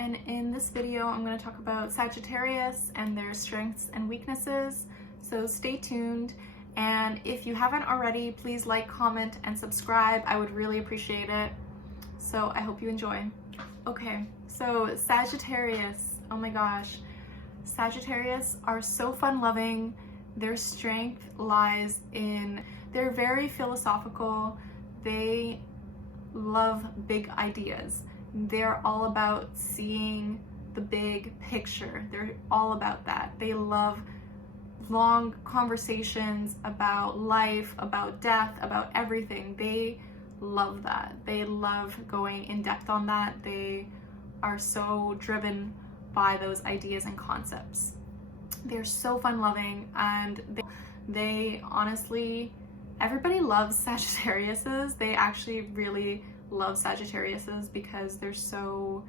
and in this video I'm going to talk about Sagittarius and their strengths and weaknesses, so stay tuned. And if you haven't already, please like, comment, and subscribe. I would really appreciate it. So I hope you enjoy. Okay, so Sagittarius, oh my gosh. Sagittarius are so fun-loving. Their strength lies in, they're very philosophical. They love big ideas. They're all about seeing the big picture. They're all about that. They love long conversations about life, about death, about everything. They love that. They love going in depth on that. They are so driven by those ideas and concepts. They're so fun-loving, and they honestly, everybody loves Sagittariuses. They actually really love Sagittariuses because they're so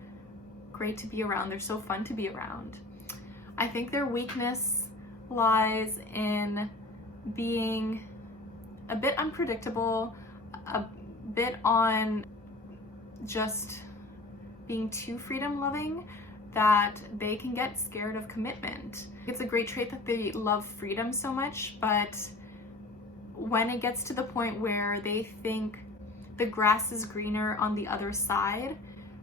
great to be around. They're so fun to be around. I think their weakness lies in being a bit unpredictable, a bit on just being too freedom-loving, that they can get scared of commitment. It's a great trait that they love freedom so much, but when it gets to the point where they think the grass is greener on the other side,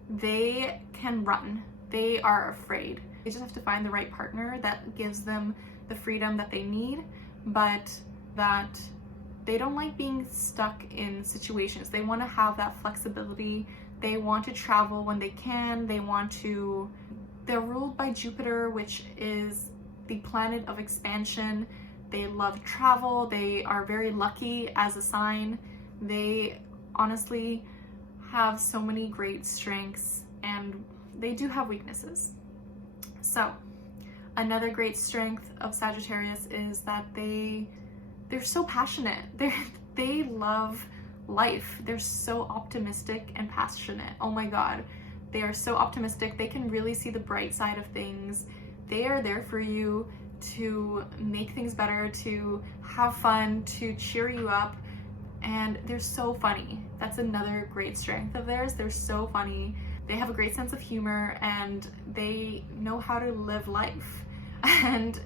they can run. They are afraid. They just have to find the right partner that gives them the freedom that they need, but that they don't like being stuck in situations. They want to have that flexibility. They want to travel when they can. They're ruled by Jupiter, which is the planet of expansion. They love travel. They are very lucky as a sign. They honestly have so many great strengths, and they do have weaknesses. So another great strength of Sagittarius is that they're so passionate. They love life. They're so optimistic and passionate. Oh my God. They are so optimistic. They can really see the bright side of things. They are there for you to make things better, to have fun, to cheer you up. And they're so funny. That's another great strength of theirs. They're so funny. They have a great sense of humor, and they know how to live life. And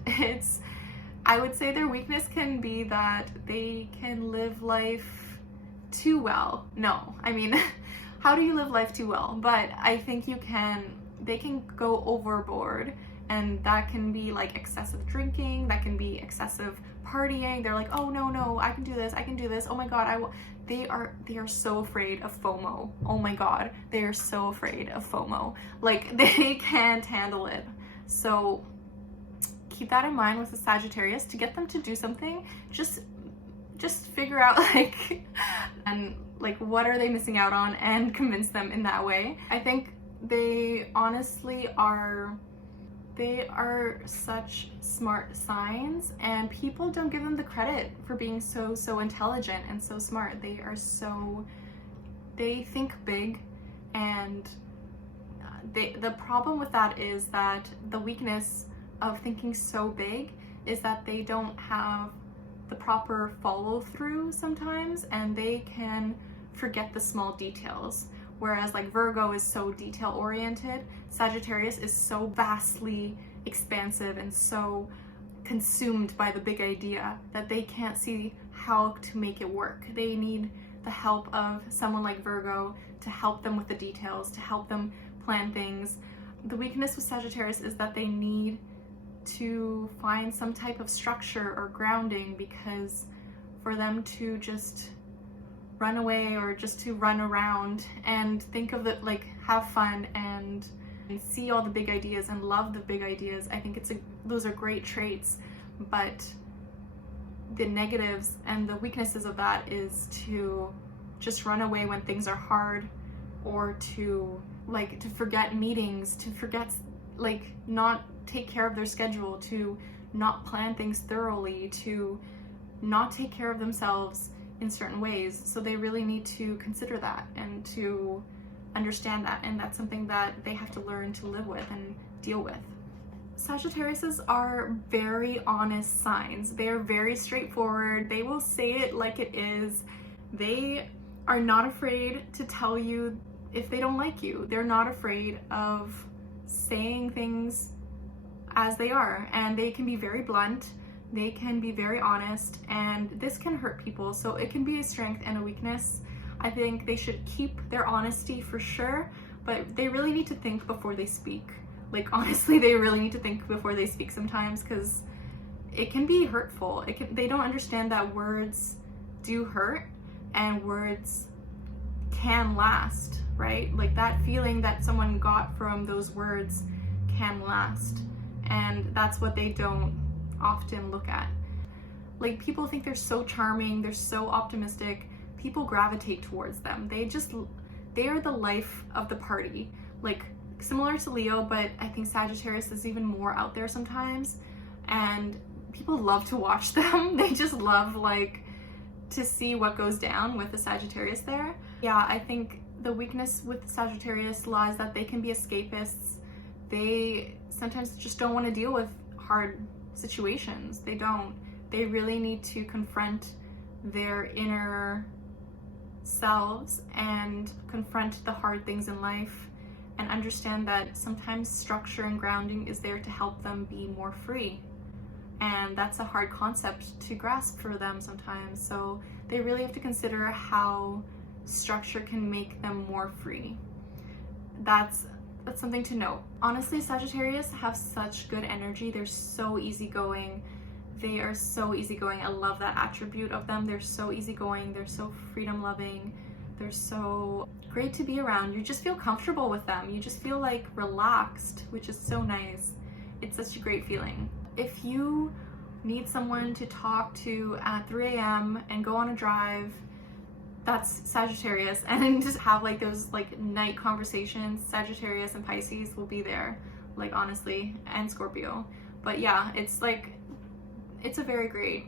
I would say their weakness can be that they can live life too well. No, I mean, how do you live life too well? But I think they can go overboard, and that can be like excessive drinking, that can be excessive partying. They're like, oh no, I can do this, oh my God, they are so afraid of FOMO. Oh my God, they are so afraid of FOMO. Like, they can't handle it. So keep that in mind with the Sagittarius. To get them to do something, just figure out what are they missing out on, and convince them in that way. I think they honestly are such smart signs, and people don't give them the credit for being so intelligent and so smart. They think big, and the problem with that is that the weakness of thinking so big is that they don't have the proper follow through sometimes, and they can forget the small details. Whereas like Virgo is so detail oriented, Sagittarius is so vastly expansive and so consumed by the big idea that they can't see how to make it work. They need the help of someone like Virgo to help them with the details, to help them plan things. The weakness with Sagittarius is that they need to find some type of structure or grounding, because for them to just run away or just to run around and think of it, like have fun and see all the big ideas and love the big ideas, I think those are great traits. But the negatives and the weaknesses of that is to just run away when things are hard, or to forget meetings, to forget, not take care of their schedule, to not plan things thoroughly, to not take care of themselves in certain ways. So they really need to consider that and to understand that, and that's something that they have to learn to live with and deal with. Sagittariuses are very honest signs. They are very straightforward. They will say it like it is. They are not afraid to tell you if they don't like you. They're not afraid of saying things as they are, and they can be very blunt, they can be very honest, and this can hurt people. So it can be a strength and a weakness. I think they should keep their honesty for sure, but they really need to think before they speak. Like, honestly, they really need to think before they speak sometimes, because it can be hurtful. They don't understand that words do hurt, and words can last, right? Like, that feeling that someone got from those words can last, and that's what they don't often look at. Like, people think they're so charming, they're so optimistic, people gravitate towards them. They are the life of the party. Like, similar to Leo, but I think Sagittarius is even more out there sometimes, and people love to watch them. They just love, like, to see what goes down with the Sagittarius there. Yeah, I think the weakness with Sagittarius lies that they can be escapists. They sometimes just don't want to deal with hard situations. They don't. They really need to confront their inner selves and confront the hard things in life, and understand that sometimes structure and grounding is there to help them be more free. And that's a hard concept to grasp for them sometimes. So they really have to consider how structure can make them more free. That's something to note. Honestly, Sagittarius have such good energy. They're so easygoing. They are so easygoing. I love that attribute of them. They're so easygoing. They're so freedom loving. They're so great to be around. You just feel comfortable with them. You just feel like relaxed, which is so nice. It's such a great feeling. If you need someone to talk to at 3 a.m. and go on a drive, that's Sagittarius, and just have like those like night conversations, Sagittarius and Pisces will be there, like, honestly, and Scorpio. But yeah, it's a very great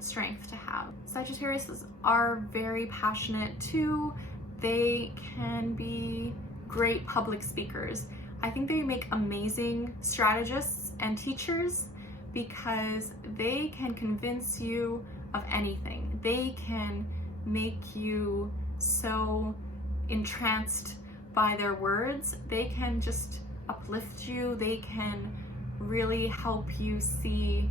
strength to have. Sagittarius are very passionate too. They can be great public speakers. I think they make amazing strategists and teachers, because they can convince you of anything. They can make you so entranced by their words. They can just uplift you. They can really help you see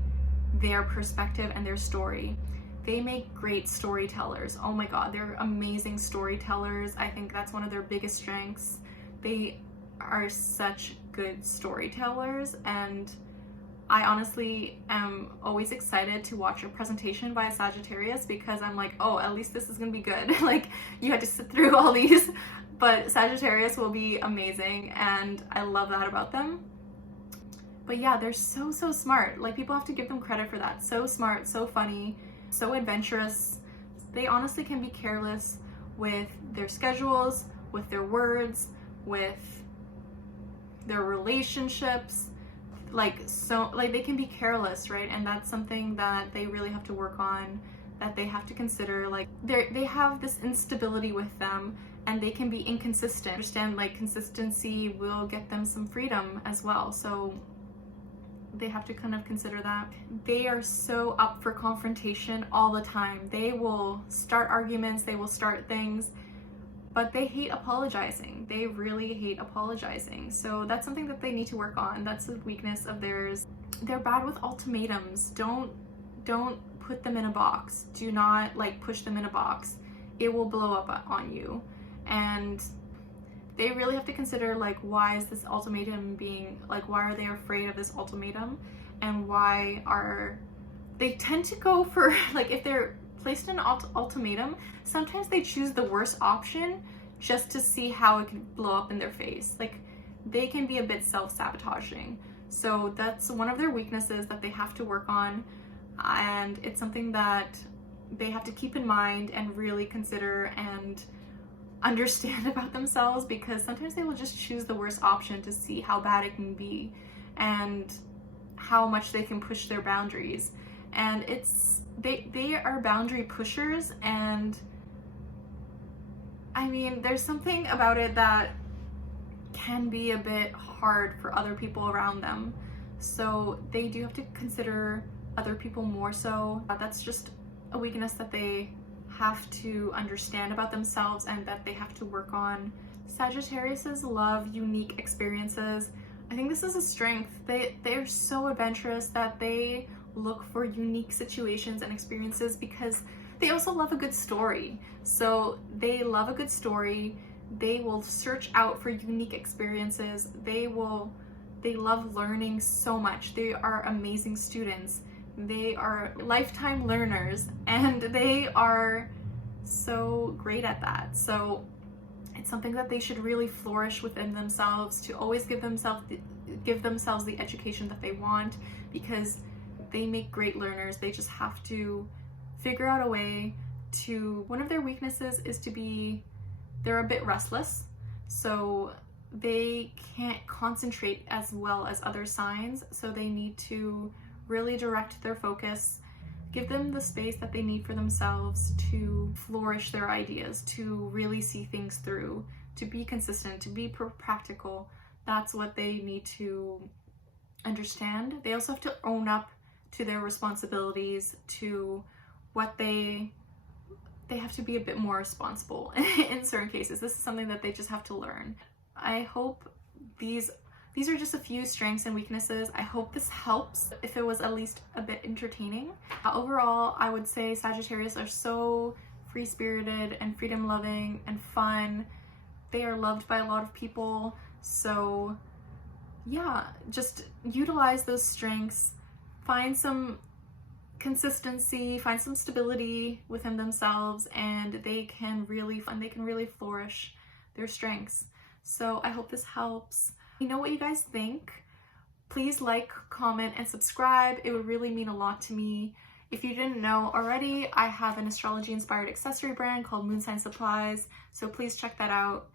their perspective and their story. They make great storytellers. Oh my god, they're amazing storytellers. I think that's one of their biggest strengths. They are such good storytellers, and I honestly am always excited to watch a presentation by a Sagittarius, because I'm like, oh, at least this is gonna be good. Like, you had to sit through all these, but Sagittarius will be amazing, and I love that about them. But yeah, they're so smart. Like, people have to give them credit for that. So smart, so funny, so adventurous. They honestly can be careless with their schedules, with their words, with their relationships. Like, they can be careless, right? And that's something that they really have to work on, that they have to consider. Like, they have this instability with them, and they can be inconsistent. Understand, like, consistency will get them some freedom as well. So they have to kind of consider that. They are so up for confrontation all the time. They will start arguments, they will start things, but they hate apologizing. They really hate apologizing. So that's something that they need to work on. That's a weakness of theirs. They're bad with ultimatums. Don't put them in a box. Do not, like, push them in a box. It will blow up on you. And they really have to consider, like, why is this ultimatum being, like, why are they afraid of this ultimatum? And why are they tend to go for, like, if they're placed in an ultimatum, sometimes they choose the worst option just to see how it can blow up in their face. Like, they can be a bit self-sabotaging. So that's one of their weaknesses that they have to work on, and it's something that they have to keep in mind and really consider and understand about themselves, because sometimes they will just choose the worst option to see how bad it can be and how much they can push their boundaries. And they are boundary pushers, and I mean, there's something about it that can be a bit hard for other people around them. So they do have to consider other people more so. That's just a weakness that they have to understand about themselves and that they have to work on. Sagittariuses love unique experiences. I think this is a strength. They're so adventurous that they look for unique situations and experiences because they also love a good story. So they love a good story. They will search out for unique experiences. They love learning so much. They are amazing students. They are lifetime learners, and they are so great at that. So it's something that they should really flourish within themselves, to always give themselves the education that they want, because they make great learners. They just have to figure out a way to, one of their weaknesses is they're a bit restless. So they can't concentrate as well as other signs. So they need to really direct their focus, give them the space that they need for themselves to flourish their ideas, to really see things through, to be consistent, to be practical. That's what they need to understand. They also have to own up to their responsibilities, to what they have to be a bit more responsible in certain cases. This is something that they just have to learn. I hope these are just a few strengths and weaknesses. I hope this helps, if it was at least a bit entertaining. Overall, I would say Sagittarius are so free-spirited and freedom-loving and fun. They are loved by a lot of people. So yeah, just utilize those strengths, find some consistency, find some stability within themselves, and they can really flourish their strengths. So I hope this helps. You know what you guys think. Please like, comment, and subscribe. It would really mean a lot to me. If you didn't know already, I have an astrology-inspired accessory brand called Moon Sign Supplies, so please check that out,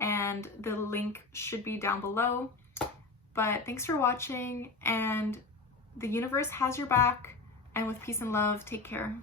and the link should be down below. But thanks for watching, and the universe has your back, and with peace and love, take care.